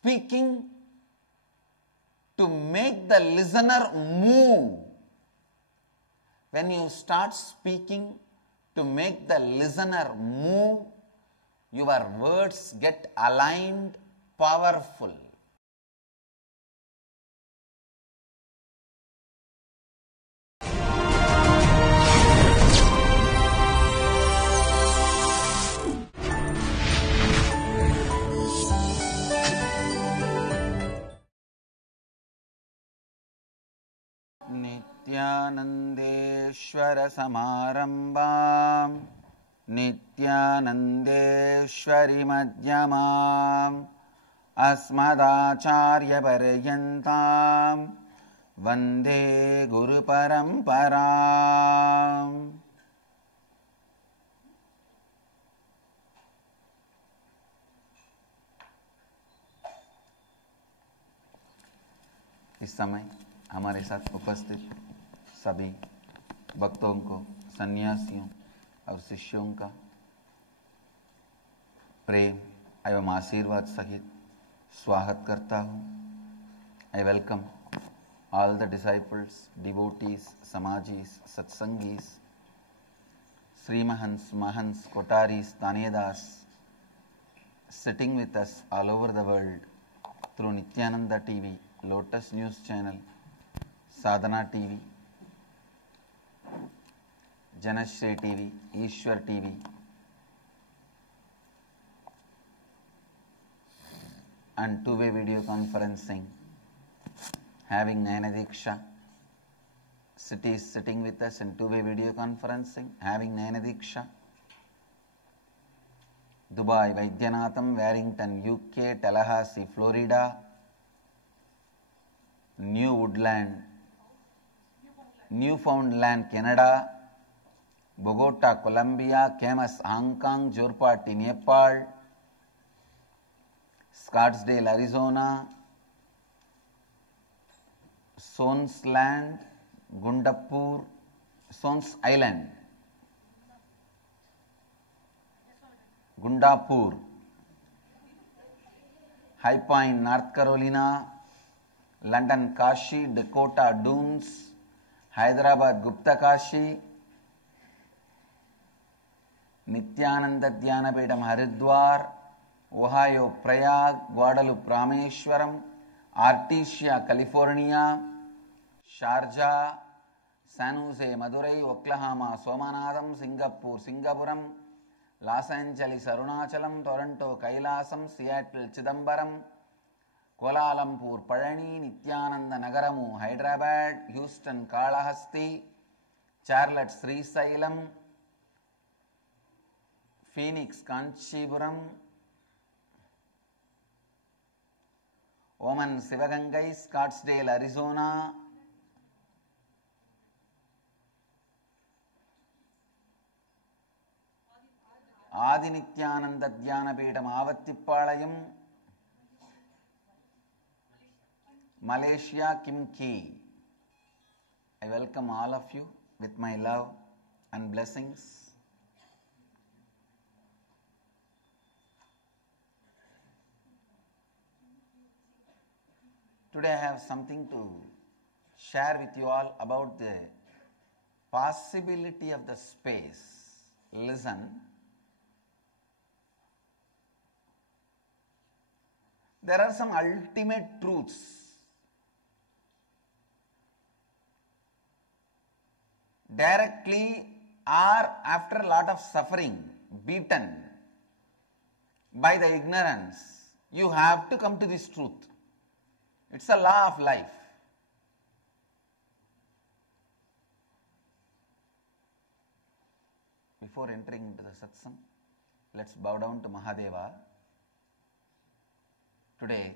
speaking to make the listener move. When you start speaking to make the listener move, your words get aligned, powerful. Nithyanandeshwara samarambam Nithyanandeshwari madhyamam Asmadacharya paryantam Vande Guru Paramparam. इस समय हमारे साथ उपस्थित सभी भक्तों को, सन्यासियों और शिष्यों का प्रेम एवं आशीर्वाद सहित स्वागत करता हूँ. I welcome all the disciples, devotees, Swamijis, Satsangis, Srimahans, Mahans, Kotaris, Tanedas sitting with us all over the world through Nithyananda TV, Lotus News Channel, Sadhana TV, Janashri TV, Ishwar TV, and two-way video conferencing, having Nayanadiksha, cities sitting with us in two-way video conferencing, having Nayanadiksha, Dubai, Vaidyanatham, Warrington, UK, Tallahassee, Florida, Newfoundland, Canada, Bogota, Colombia, Camas, Hong Kong, Jorpati, Nepal, Scottsdale, Arizona, Sons Land, Gundapur, Sons Island, Gundapur, High Point, North Carolina, London, Kashi, Dakota, Dunes, Hyderabad, Gupta Kashi, Nithyananda Dhyanapedam, Haridwar, Ohio, Prayag, Guadalupe, Rameshwaram, Artesia, California, Sharjah, San Jose, Madurai, Oklahoma, Somanadam, Singapore, Singapuram, Los Angeles, Arunachalam, Toronto, Kailasam, Seattle, Chidambaram, Kuala Lumpur, Parani, Nithyananda Nagaramu, Hyderabad, Houston, Kalahasti, Charlotte, Srisailam, Phoenix, Kanchipuram, Oman, Sivagangai, Scottsdale, Arizona, Adi Nithyananda Dhyanapedam, Avattipalayam, Malaysia, Kimki. I welcome all of you with my love and blessings. Today I have something to share with you all about the possibility of the space. Listen. There are some ultimate truths directly or after a lot of suffering, beaten by the ignorance, you have to come to this truth. It's a law of life. Before entering into the satsang, let's bow down to Mahadeva. Today,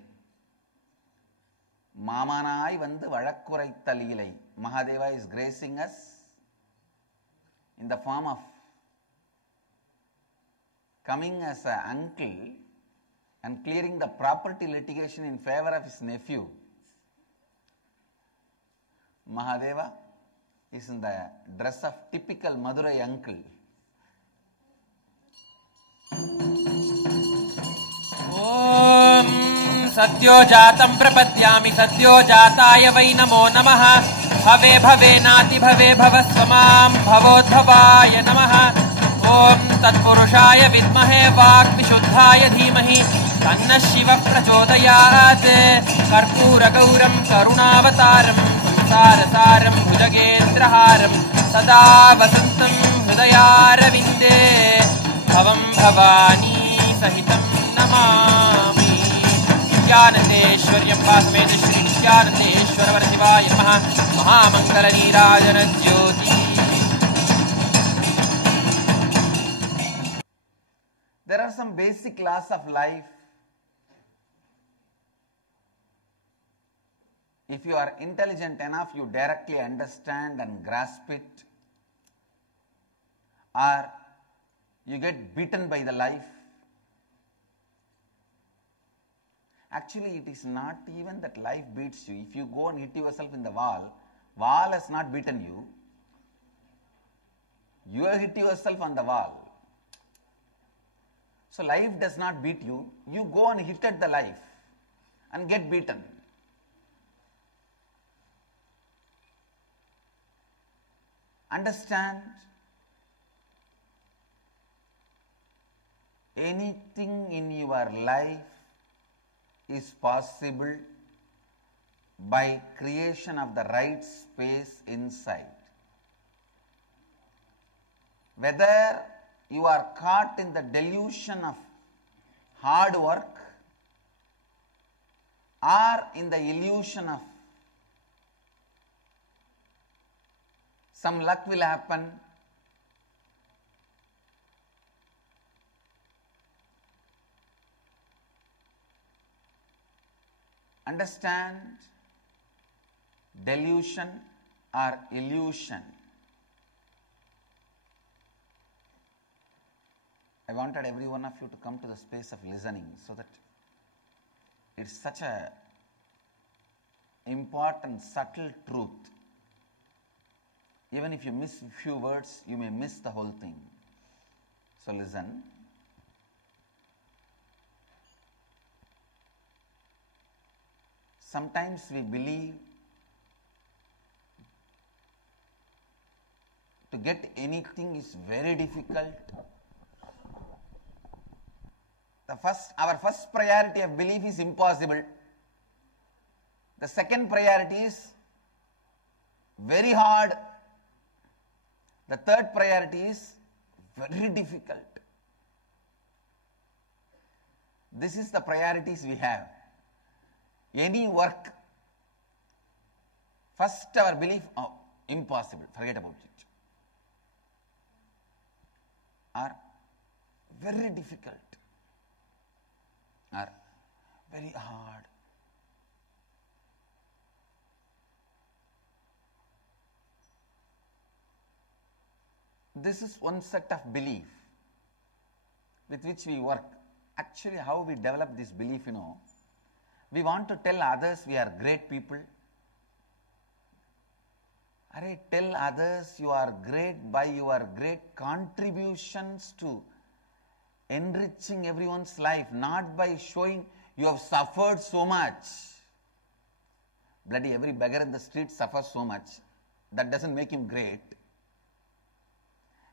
Mamanai Vandu Vadakkuraitha Leelai. Mahadeva is gracing us in the form of coming as an uncle and clearing the property litigation in favor of his nephew. Mahadeva is in the dress of typical Madurai uncle. Om सद्यो जातं प्रपद्यामि सद्यो जाताय वै नमो नमः भवे भवेनाति भवे भवस्व मां भवोद्भवाय नमः ॐ तत्पुरुषाय विद्महे वाक्विशुद्धाय धीमहि तन्नः शिवः प्रचोदयात् कर्पूरगौरं करुणावतारं संसारसारं भुजगेन्द्रहारं सदा वसन्तं हृदयारविन्दे भवं भवानी सहितं नमामि नित्यानन्देश्वर्यं वासमेत श्री नित्यानन्देश्वरवर शिवाय नमः महामङ्गलनीराजनज्योति. There are some basic laws of life. If you are intelligent enough, you directly understand and grasp it, or you get beaten by the life. Actually, it is not even that life beats you. If you go and hit yourself in the wall has not beaten you. You have hit yourself on the wall. So life does not beat you. You go and hit at the life and get beaten. Understand, anything in your life is possible by creation of the right space inside. Whether you are caught in the delusion of hard work or in the illusion of some luck will happen, understand, delusion or illusion. I wanted every one of you to come to the space of listening, so that it's such a important, subtle truth. Even if you miss a few words, you may miss the whole thing. So listen. Sometimes we believe to get anything is very difficult. Our first priority of belief is impossible. The second priority is very hard. The third priority is very difficult. This is the priorities we have. Any work, first our belief, oh, impossible, forget about it. Or very difficult, or very hard. This is one set of belief with which we work. Actually, how we develop this belief, we want to tell others we are great people. Tell others you are great by your great contributions to enriching everyone's life, not by showing you have suffered so much. Bloody every beggar in the street suffers so much. That doesn't make him great.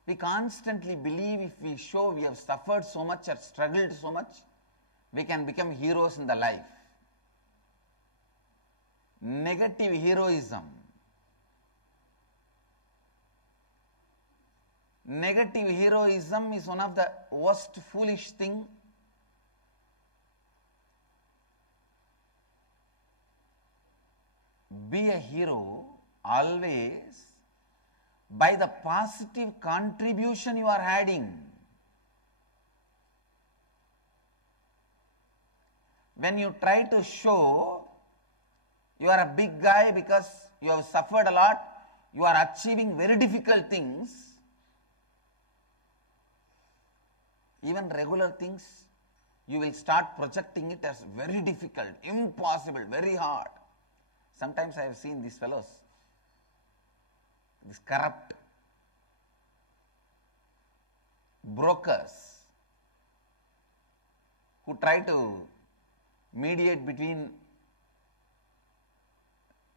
We constantly believe if we show we have suffered so much or struggled so much, we can become heroes in the life. Negative heroism. Negative heroism is one of the worst foolish thing. Be a hero always by the positive contribution you are adding. When you try to show you are a big guy because you have suffered a lot, you are achieving very difficult things, even regular things, you will start projecting it as very difficult, impossible, very hard. Sometimes I have seen these fellows, these corrupt brokers who try to mediate between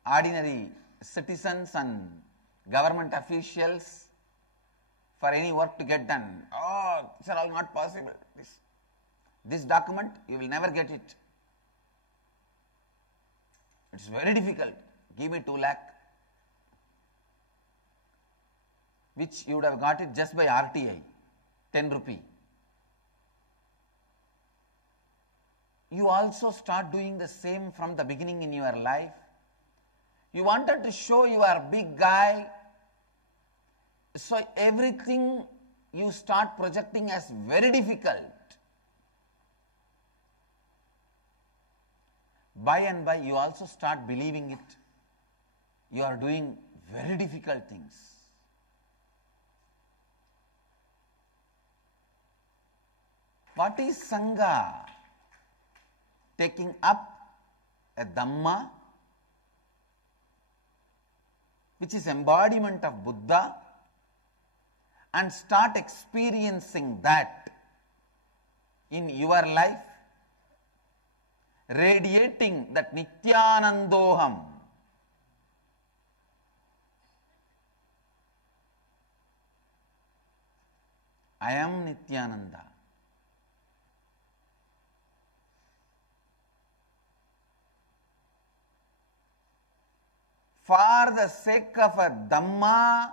ordinary citizens and government officials for any work to get done. Oh, these are all not possible. This document, you will never get it. It's very difficult. Give me 2 lakh. Which you would have got it just by RTI, 10 rupee. You also start doing the same from the beginning in your life. You wanted to show you are a big guy, so everything you start projecting as very difficult. By and by, you also start believing it. You are doing very difficult things. What is Sangha? Taking up a Dhamma, which is embodiment of Buddha, and start experiencing that in your life, radiating that Nithyanandoham. I am Nithyananda. For the sake of a Dhamma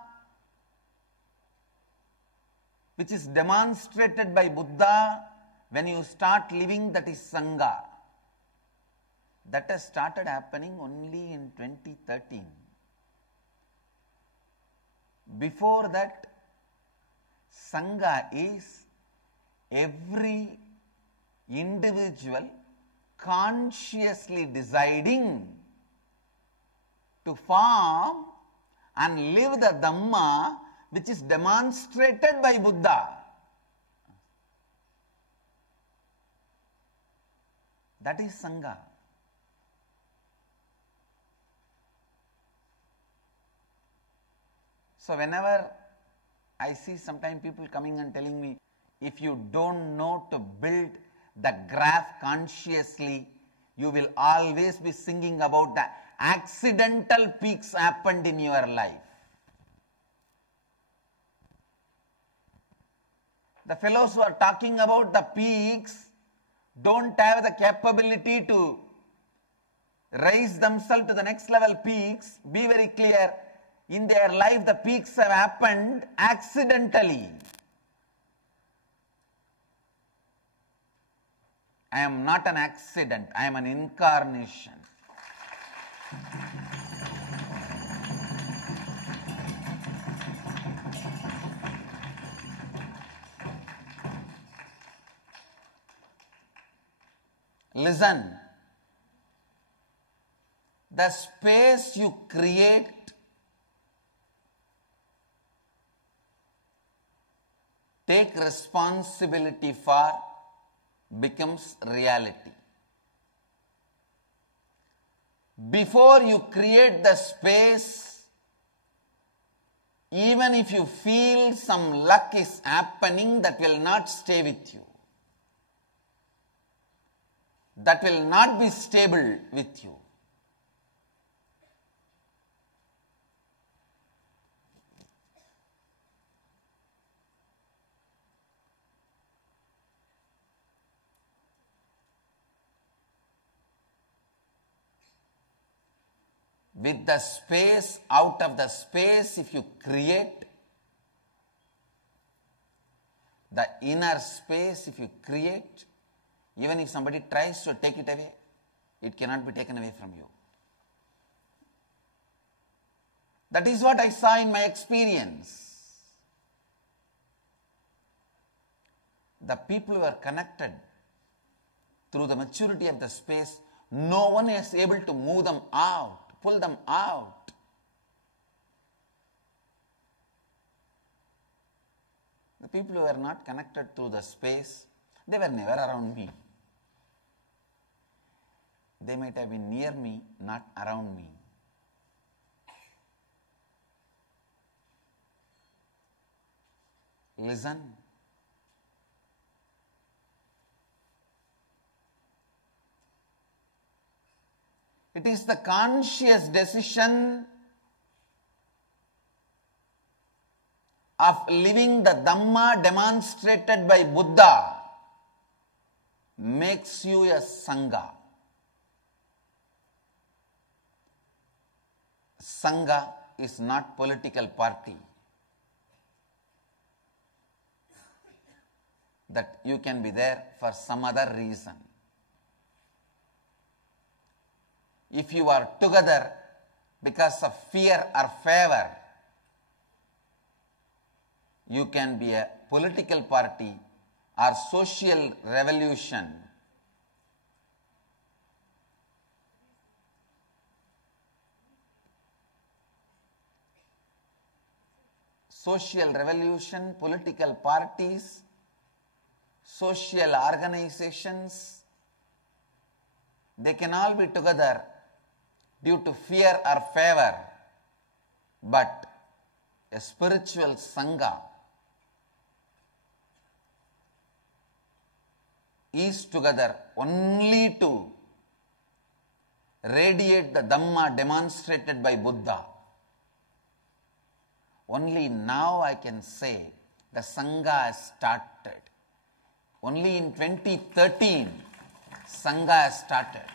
which is demonstrated by Buddha, when you start living, that is Sangha. That has started happening only in 2013. Before that, Sangha is every individual consciously deciding to form and live the Dhamma which is demonstrated by Buddha. That is Sangha. So whenever I see sometimes people coming and telling me, if you don't know to build the graph consciously, you will always be singing about the accidental peaks happened in your life. The fellows who are talking about the peaks don't have the capability to raise themselves to the next level peaks. Be very clear, in their life the peaks have happened accidentally. I am not an accident, I am an incarnation. Listen, the space you create take responsibility for becomes reality. Before you create the space, even if you feel some luck is happening, that will not stay with you. That will not be stable with you. With the space, out of the space, if you create, the inner space, if you create, even if somebody tries to take it away, it cannot be taken away from you. That is what I saw in my experience. The people who are connected through the maturity of the space, no one is able to move them out, pull them out. The people who are not connected through the space, they were never around me. They might have been near me, not around me. Listen. It is the conscious decision of living the Dhamma demonstrated by Buddha makes you a Sangha. Sangha is not political party that you can be there for some other reason. If you are together because of fear or favor, you can be a political party or social revolution. Social revolution, political parties, social organizations, they can all be together due to fear or favor, but a spiritual Sangha is together only to radiate the Dhamma demonstrated by Buddha. Only now I can say the Sangha has started. Only in 2013, Sangha has started.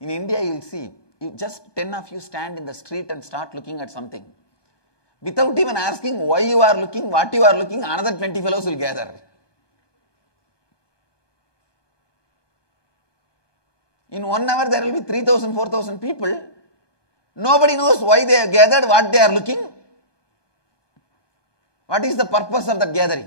In India, you will see, just 10 of you stand in the street and start looking at something. Without even asking why you are looking, what you are looking, another 20 fellows will gather. In 1 hour, there will be 3,000, 4,000 people. Nobody knows why they are gathered, what they are looking. What is the purpose of the gathering?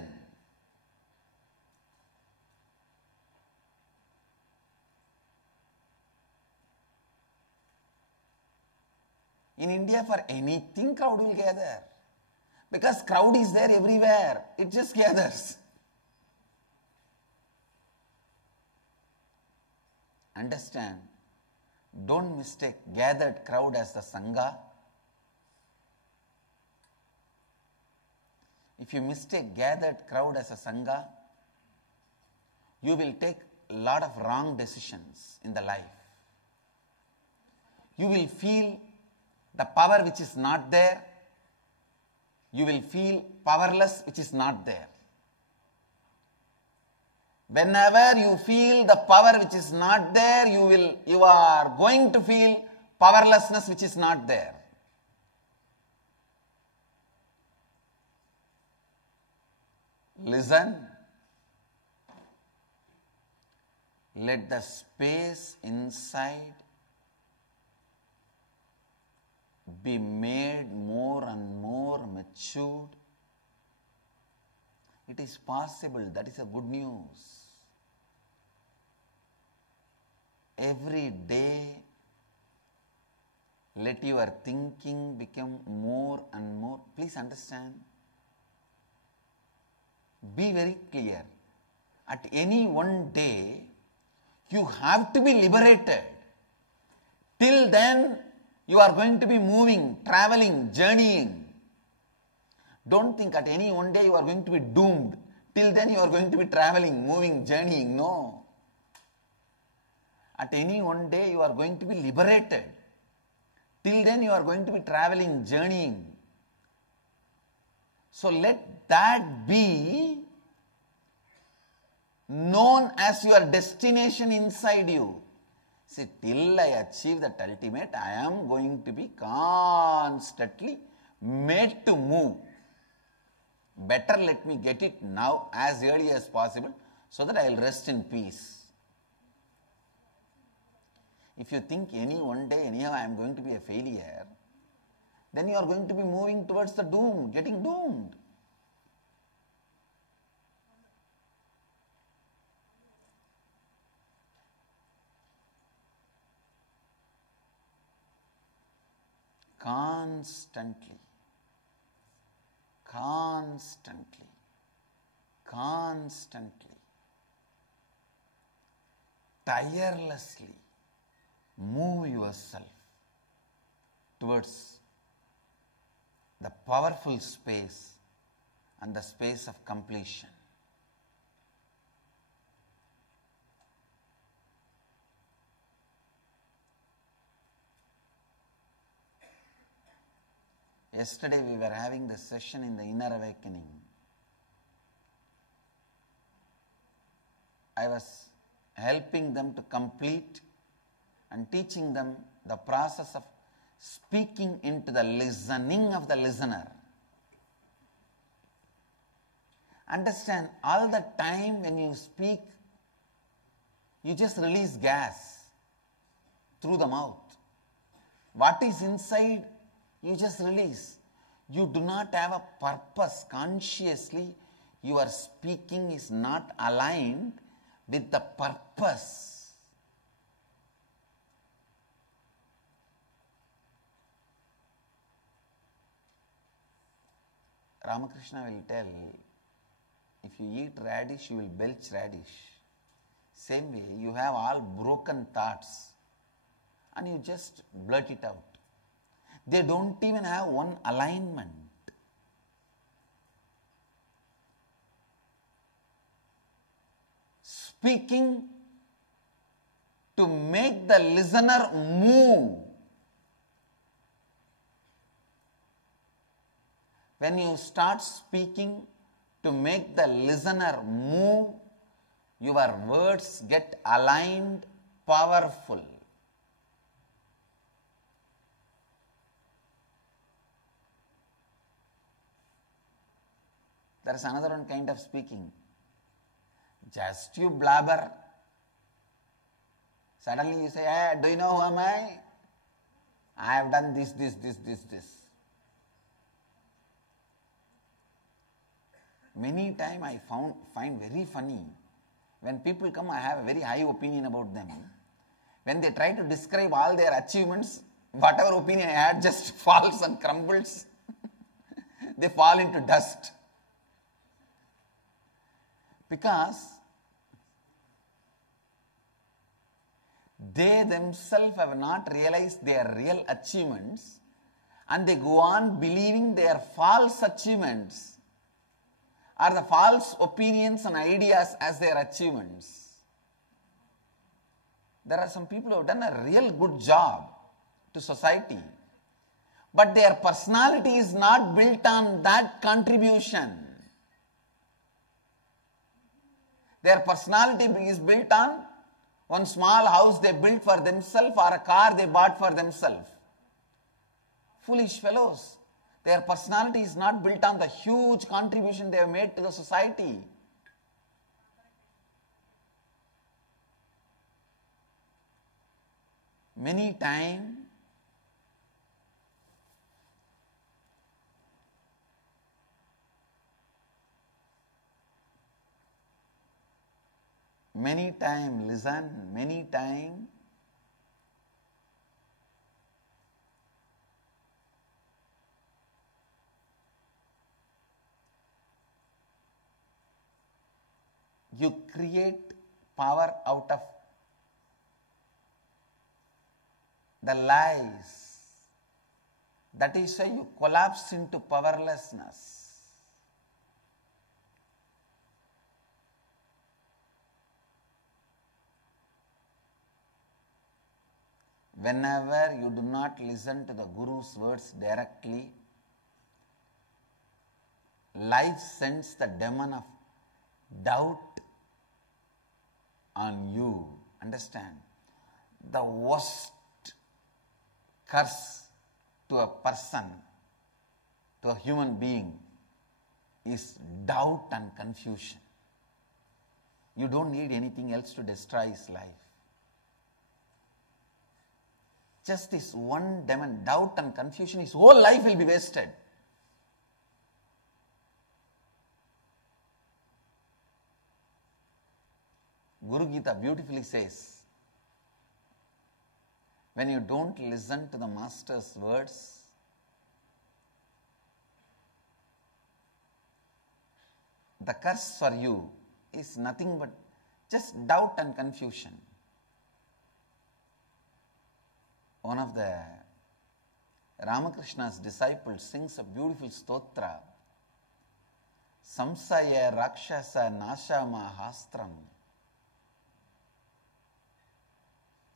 In India, for anything, crowd will gather. Because crowd is there everywhere. It just gathers. Understand? Don't mistake gathered crowd as the Sangha. If you mistake gathered crowd as a Sangha, you will take a lot of wrong decisions in the life. You will feel the power which is not there. You will feel powerless which is not there. Whenever you feel the power which is not there, you are going to feel powerlessness which is not there. Listen. Let the space inside be made more and more matured. It is possible. That is a good news. Every day, let your thinking become more and more. Please understand. Be very clear. At any one day, you have to be liberated. Till then, you are going to be moving, traveling, journeying. Don't think at any one day you are going to be doomed. Till then, you are going to be traveling, moving, journeying. No. At any one day, you are going to be liberated. Till then, you are going to be traveling, journeying. So let that be known as your destination inside you. See, till I achieve that ultimate, I am going to be constantly made to move. Better let me get it now as early as possible so that I will rest in peace. If you think any one day, anyhow, I am going to be a failure, then you are going to be moving towards the doom, getting doomed. Constantly, tirelessly move yourself towards the powerful space and the space of completion. Yesterday we were having the session in the inner awakening. I was helping them to complete and teaching them the process of speaking into the listening of the listener. Understand, all the time when you speak, you just release gas through the mouth. What is inside, you just release. You do not have a purpose. Consciously, your speaking is not aligned with the purpose. Ramakrishna will tell, if you eat radish, you will belch radish. Same way, you have all broken thoughts and you just blurt it out. They don't even have one alignment. Speaking to make the listener move. When you start speaking to make the listener move, your words get aligned, powerful. There is another one kind of speaking. Just you blabber. Suddenly you say, hey, do you know who am I? I have done this. Many times I find very funny. When people come, I have a very high opinion about them. When they try to describe all their achievements, whatever opinion I had just falls and crumbles. They fall into dust. Because they themselves have not realized their real achievements and they go on believing their false achievements are the false opinions and ideas as their achievements. There are some people who have done a real good job to society, but their personality is not built on that contribution. Their personality is built on one small house they built for themselves or a car they bought for themselves. Foolish fellows. Their personality is not built on the huge contribution they have made to the society. Many times, listen, many times, you create power out of the lies. That is why you collapse into powerlessness. Whenever you do not listen to the Guru's words directly, life sends the demon of doubt on you. Understand? The worst curse to a person, to a human being, is doubt and confusion. You don't need anything else to destroy his life. Just this one demon, doubt and confusion, his whole life will be wasted. Guru Gita beautifully says, when you don't listen to the master's words, the curse for you is nothing but just doubt and confusion. One of the Ramakrishna's disciples sings a beautiful stotra. Samsaya Rakshasa Nashama Hastram.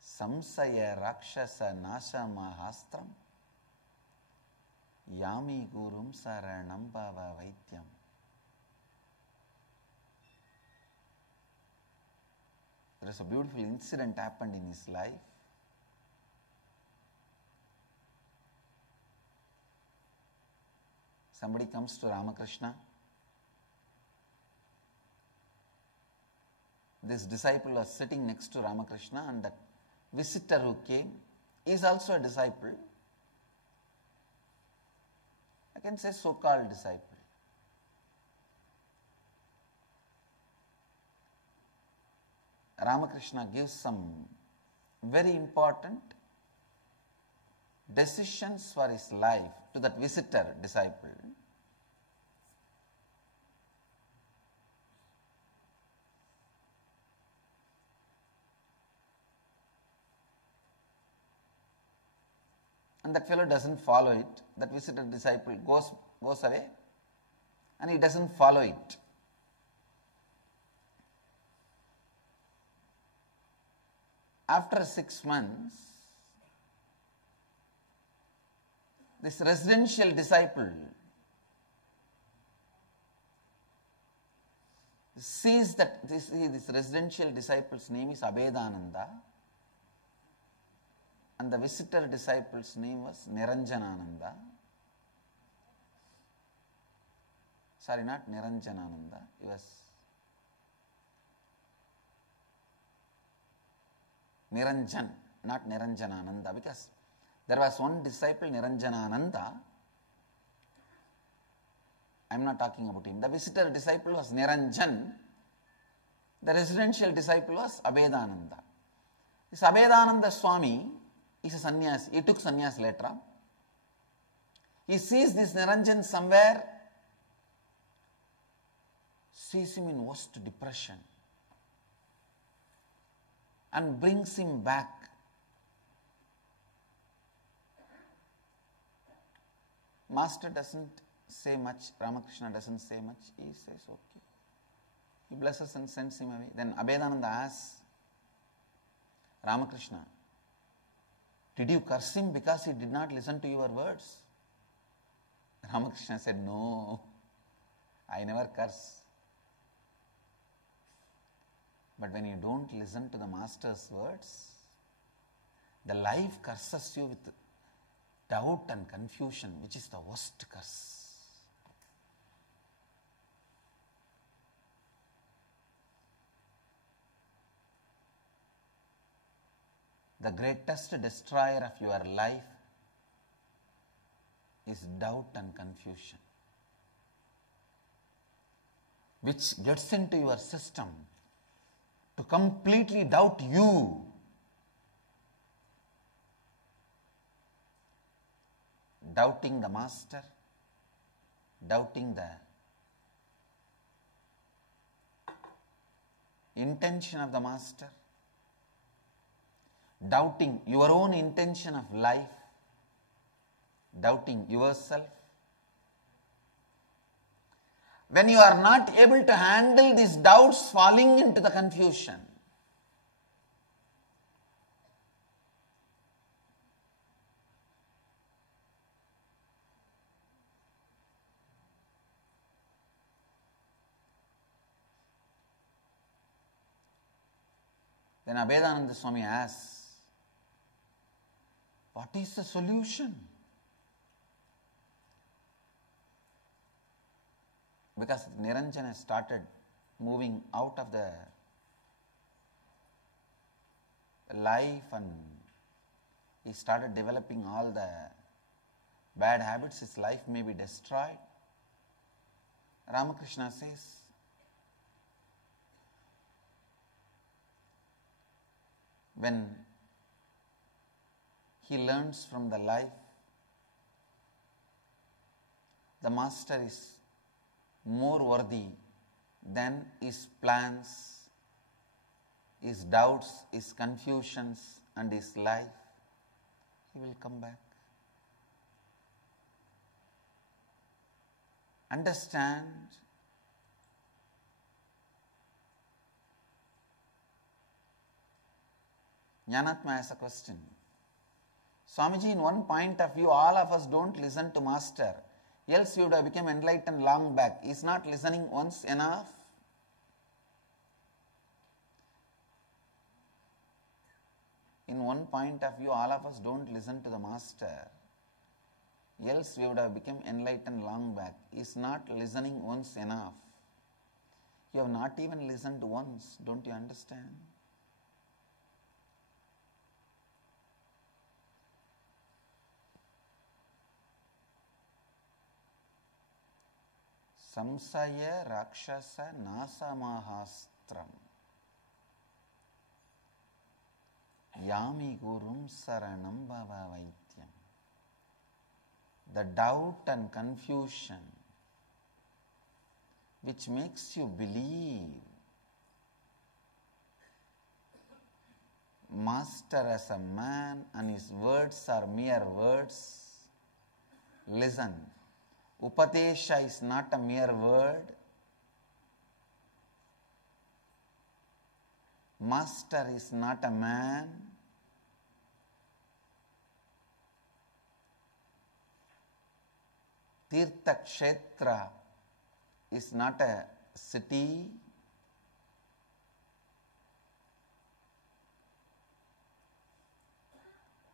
Samsaya Rakshasa Nashama Hastram. Yami Gurum Saranam Bhava Vaityam. There is a beautiful incident happened in his life. Somebody comes to Ramakrishna. This disciple was sitting next to Ramakrishna, and that visitor who came is also a disciple. I can say so-called disciple. Ramakrishna gives some very important decisions for his life to that visitor disciple. And that fellow doesn't follow it. That visitor disciple goes away and he doesn't follow it. After 6 months, this residential disciple sees that this residential disciple's name is Abhedananda, and the visitor disciple's name was Niranjanananda. Sorry, not Niranjanananda, he was Niranjan, not Niranjanananda, because there was one disciple, Niranjanananda. I am not talking about him. The visitor disciple was Niranjan. The residential disciple was Abhedananda. This Abhedananda Swami is a sannyasi. He took sannyas later on. He sees this Niranjan somewhere, sees him in worst depression, and brings him back. Master doesn't say much, Ramakrishna doesn't say much, he says okay. He blesses and sends him away. Then Abhedananda asks Ramakrishna, did you curse him because he did not listen to your words? Ramakrishna said, no, I never curse. But when you don't listen to the master's words, the life curses you with doubt and confusion, which is the worst curse. The greatest destroyer of your life is doubt and confusion, which gets into your system to completely doubt you. Doubting the master, doubting the intention of the master, doubting your own intention of life, doubting yourself. When you are not able to handle these doubts, falling into the confusion, then Abhedananda Swami asks, what is the solution? Because Niranjana started moving out of the life and he started developing all the bad habits, his life may be destroyed. Ramakrishna says, when he learns from the life, the master is more worthy than his plans, his doubts, his confusions and his life. He will come back. Understand Jnanatma has a question. Swamiji, in one point of view, all of us don't listen to Master. Else you would have become enlightened long back. Is not listening once enough? In one point of view, all of us don't listen to the Master. Else we would have become enlightened long back. Is not listening once enough? You have not even listened once. Don't you understand? Samsaya Rakshasa Nasamahastram Yami Gurum Saranam Bhava Vaityam. The doubt and confusion which makes you believe Master as a man and his words are mere words. Listen. Upadesha is not a mere word. Master is not a man. Tirtha Kshetra is not a city.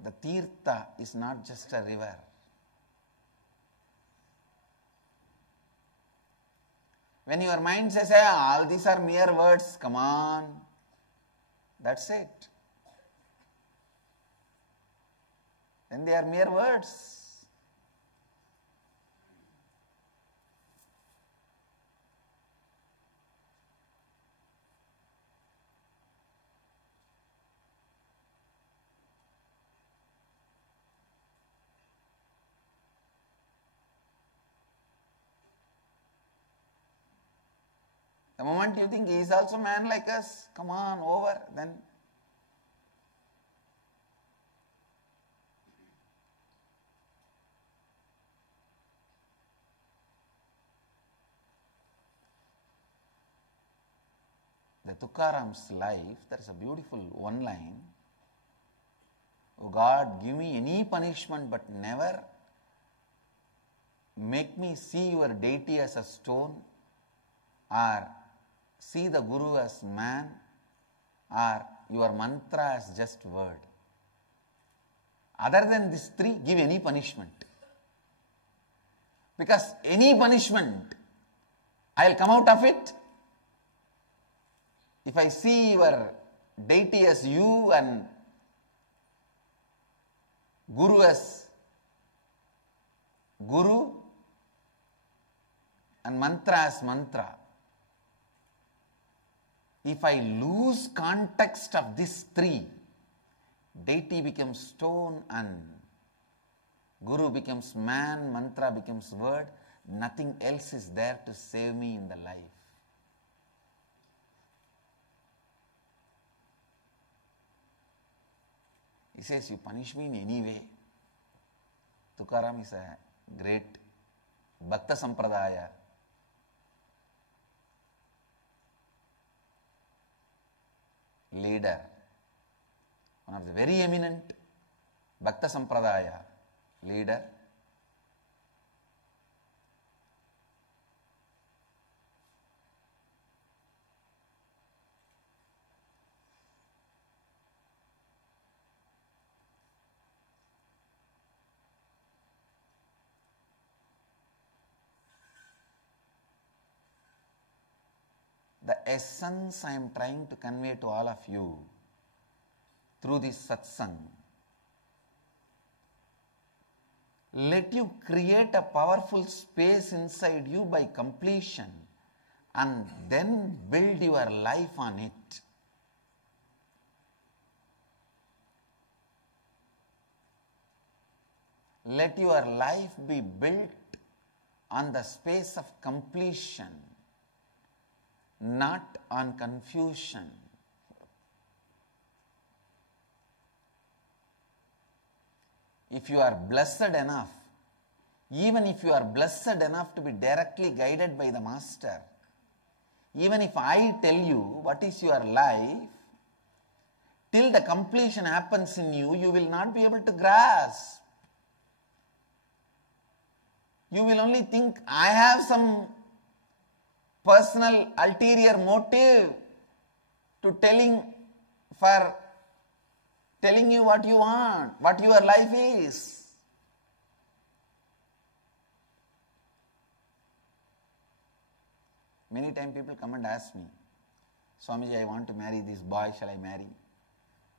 The Tirtha is not just a river. When your mind says, hey, all these are mere words, come on, that's it. Then they are mere words. The moment you think he is also man like us, come on, over, then the Tukaram's life, there is a beautiful one line. Oh God, give me any punishment but never make me see your deity as a stone, or see the Guru as man, or your mantra as just word. Other than these three, give any punishment. Because any punishment, I will come out of it. If I see your deity as you and Guru as Guru and mantra as mantra, if I lose context of these three, deity becomes stone and Guru becomes man, mantra becomes word, nothing else is there to save me in the life. He says, you punish me in any way. Tukaram is a great Bhakta Sampradaya. Leader, one of the very eminent Bhakta Sampradaya leader. The essence I am trying to convey to all of you through this satsang. Let you create a powerful space inside you by completion and then build your life on it. Let your life be built on the space of completion, not on confusion. If you are blessed enough, even if you are blessed enough to be directly guided by the Master, even if I tell you what is your life, till the completion happens in you, you will not be able to grasp. You will only think, I have some personal ulterior motive to telling you what you want, what your life is. Many times people come and ask me, Swamiji, I want to marry this boy, shall I marry?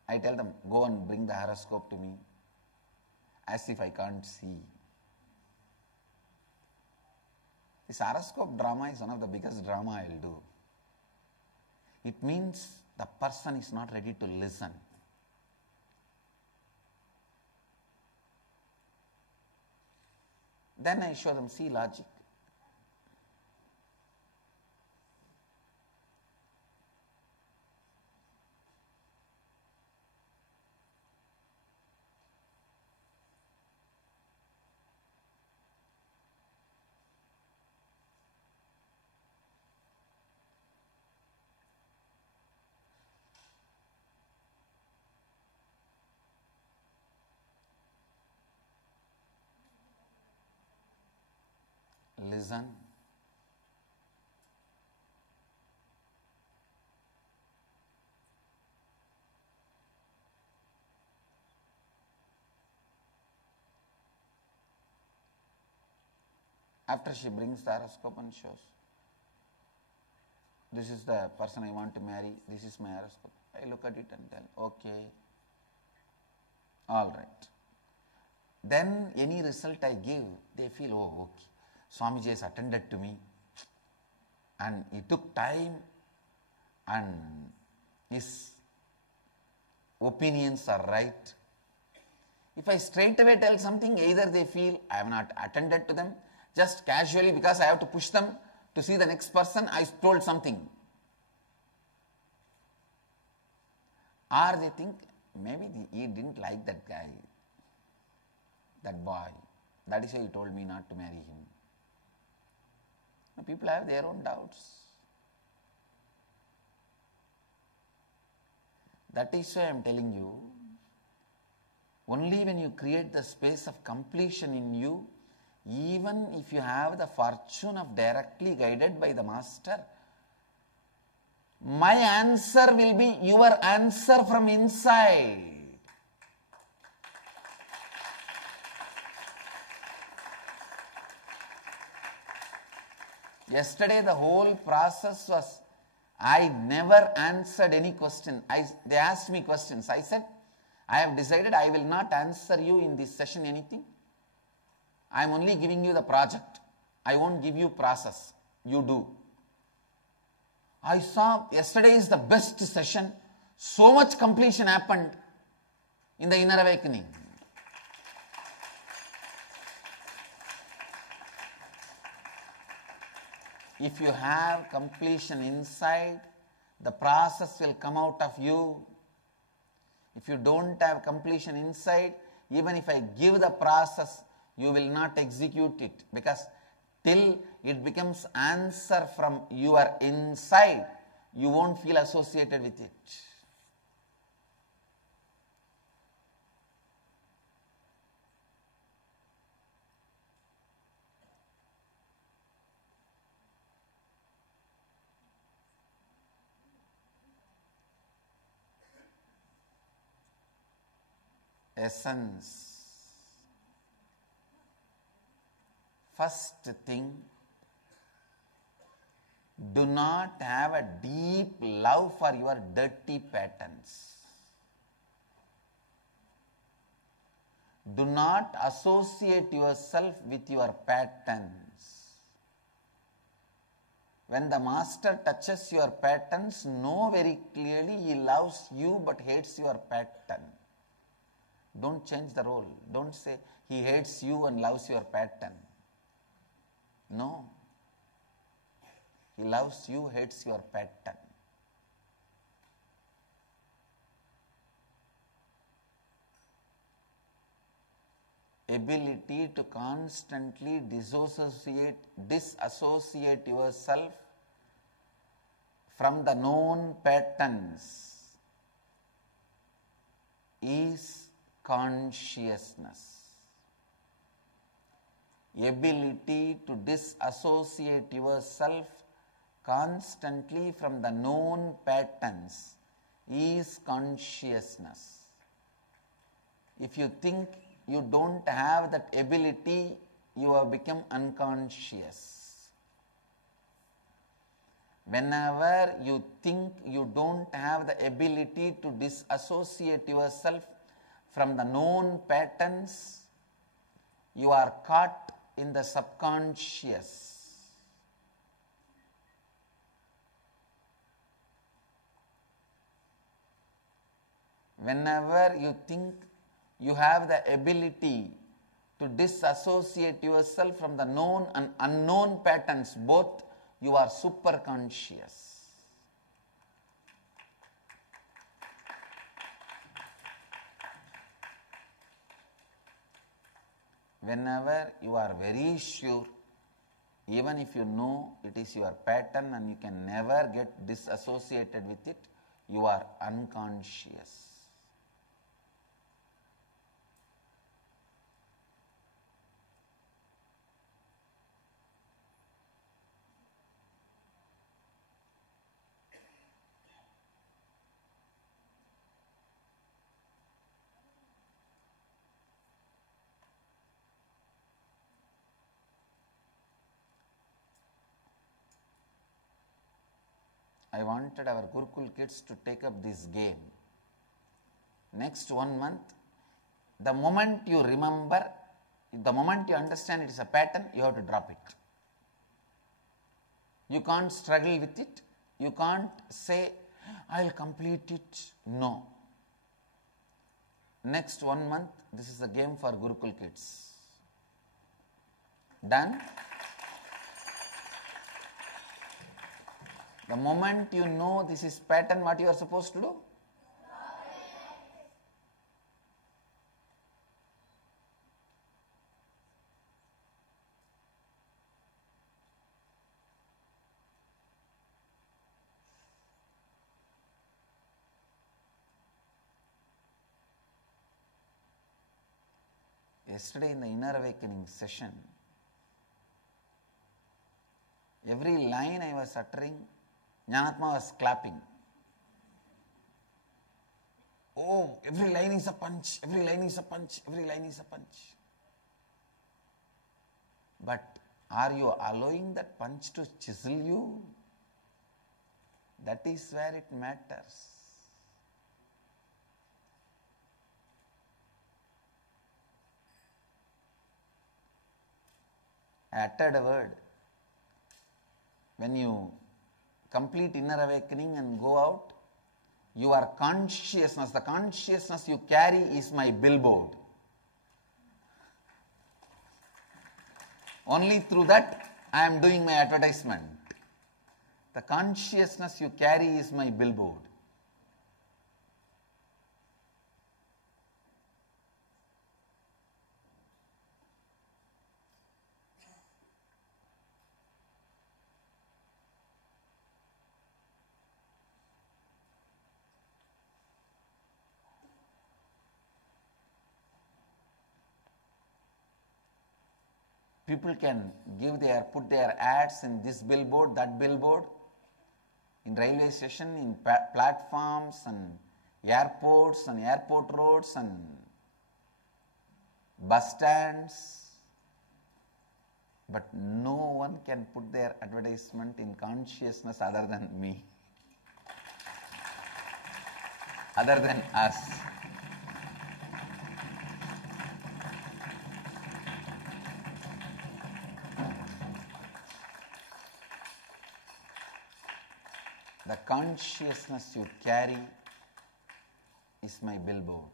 I tell them, go and bring the horoscope to me, as if I can't see. This horoscope drama is one of the biggest drama I will do. It means the person is not ready to listen. Then I show them, see logic. Listen. After she brings the horoscope and shows, this is the person I want to marry, this is my horoscope. I look at it and tell, okay, all right. Then any result I give, they feel, oh, okay. Swamiji has attended to me and he took time and his opinions are right. If I straight away tell something, either they feel I have not attended to them, just casually because I have to push them to see the next person, I told something. Or they think, maybe he didn't like that guy, that boy. That is why he told me not to marry him. People have their own doubts. That is why I am telling you, only when you create the space of completion in you, even if you have the fortune of directly guided by the Master, my answer will be your answer from inside. Yesterday the whole process was, I never answered any question. They asked me questions. I said, I have decided I will not answer you in this session anything. I am only giving you the project. I won't give you process. You do. I saw yesterday is the best session. So much completion happened in the inner awakening. If you have completion inside, the process will come out of you. If you don't have completion inside, even if I give the process, you will not execute it, because till it becomes answer from your inside, you won't feel associated with it. Essence. First thing, do not have a deep love for your dirty patterns. Do not associate yourself with your patterns. When the Master touches your patterns, know very clearly he loves you but hates your pattern. Don't change the role. Don't say he hates you and loves your pattern. No. He loves you, hates your pattern. Ability to constantly disassociate yourself from the known patterns consciousness. Ability to disassociate yourself constantly from the known patterns is consciousness. If you think you don't have that ability, you have become unconscious. Whenever you think you don't have the ability to disassociate yourself from the known patterns, you are caught in the subconscious. Whenever you think you have the ability to disassociate yourself from the known and unknown patterns, both, you are super conscious. Whenever you are very sure, even if you know it is your pattern and you can never get disassociated with it, you are unconscious. I wanted our Gurukul kids to take up this game. Next 1 month, the moment you remember, the moment you understand it is a pattern, you have to drop it. You can't struggle with it. You can't say, I'll complete it. No. Next 1 month, this is a game for Gurukul kids. Done? The moment you know this is pattern, what you are supposed to do? Yesterday in the Inner Awakening session, every line I was uttering, Jnanatma was clapping. Oh, every line is a punch, every line is a punch, every line is a punch. But are you allowing that punch to chisel you? That is where it matters. I uttered a word. When you complete inner awakening and go out, your consciousness, the consciousness you carry is my billboard. Only through that I am doing my advertisement. The consciousness you carry is my billboard. People can put their ads in this billboard, that billboard, in railway station, in platforms and airports and airport roads and bus stands. But no one can put their advertisement in consciousness other than me, other than us. The consciousness you carry is my billboard.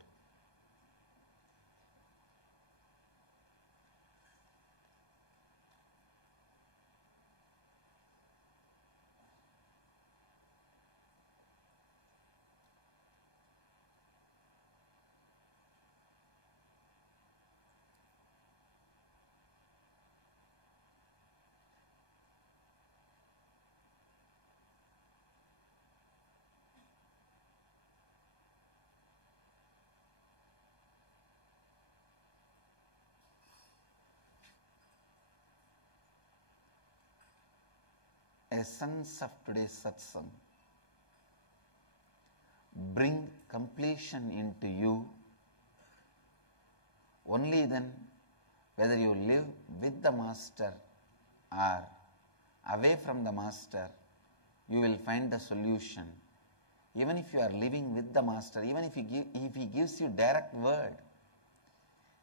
essence of today's satsang. Bring completion into you. Only then, whether you live with the master or away from the master, you will find the solution. Even if you are living with the master, even if he gives you direct word,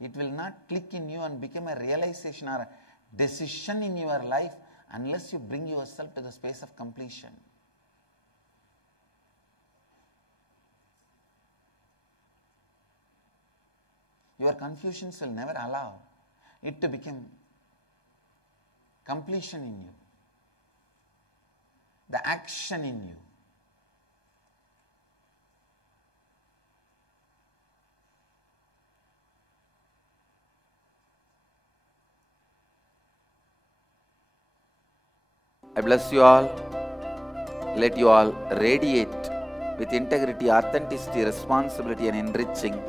it will not click in you and become a realization or a decision in your life unless you bring yourself to the space of completion. Your confusions will never allow it to become completion in you, the action in you. I bless you all. Let you all radiate with integrity, authenticity, responsibility and enriching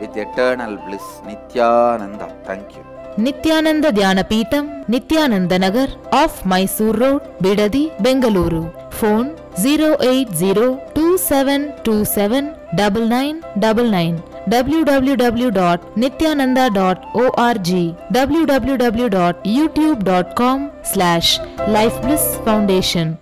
with eternal bliss. Nithyananda. Thank you. Nithyananda Dhyana Peetham, Nithyananda Nagar, off Mysore Road, Bidadi, Bengaluru. Phone 08027279999. www.nithyananda.org. www.youtube.com/Life Bliss Foundation.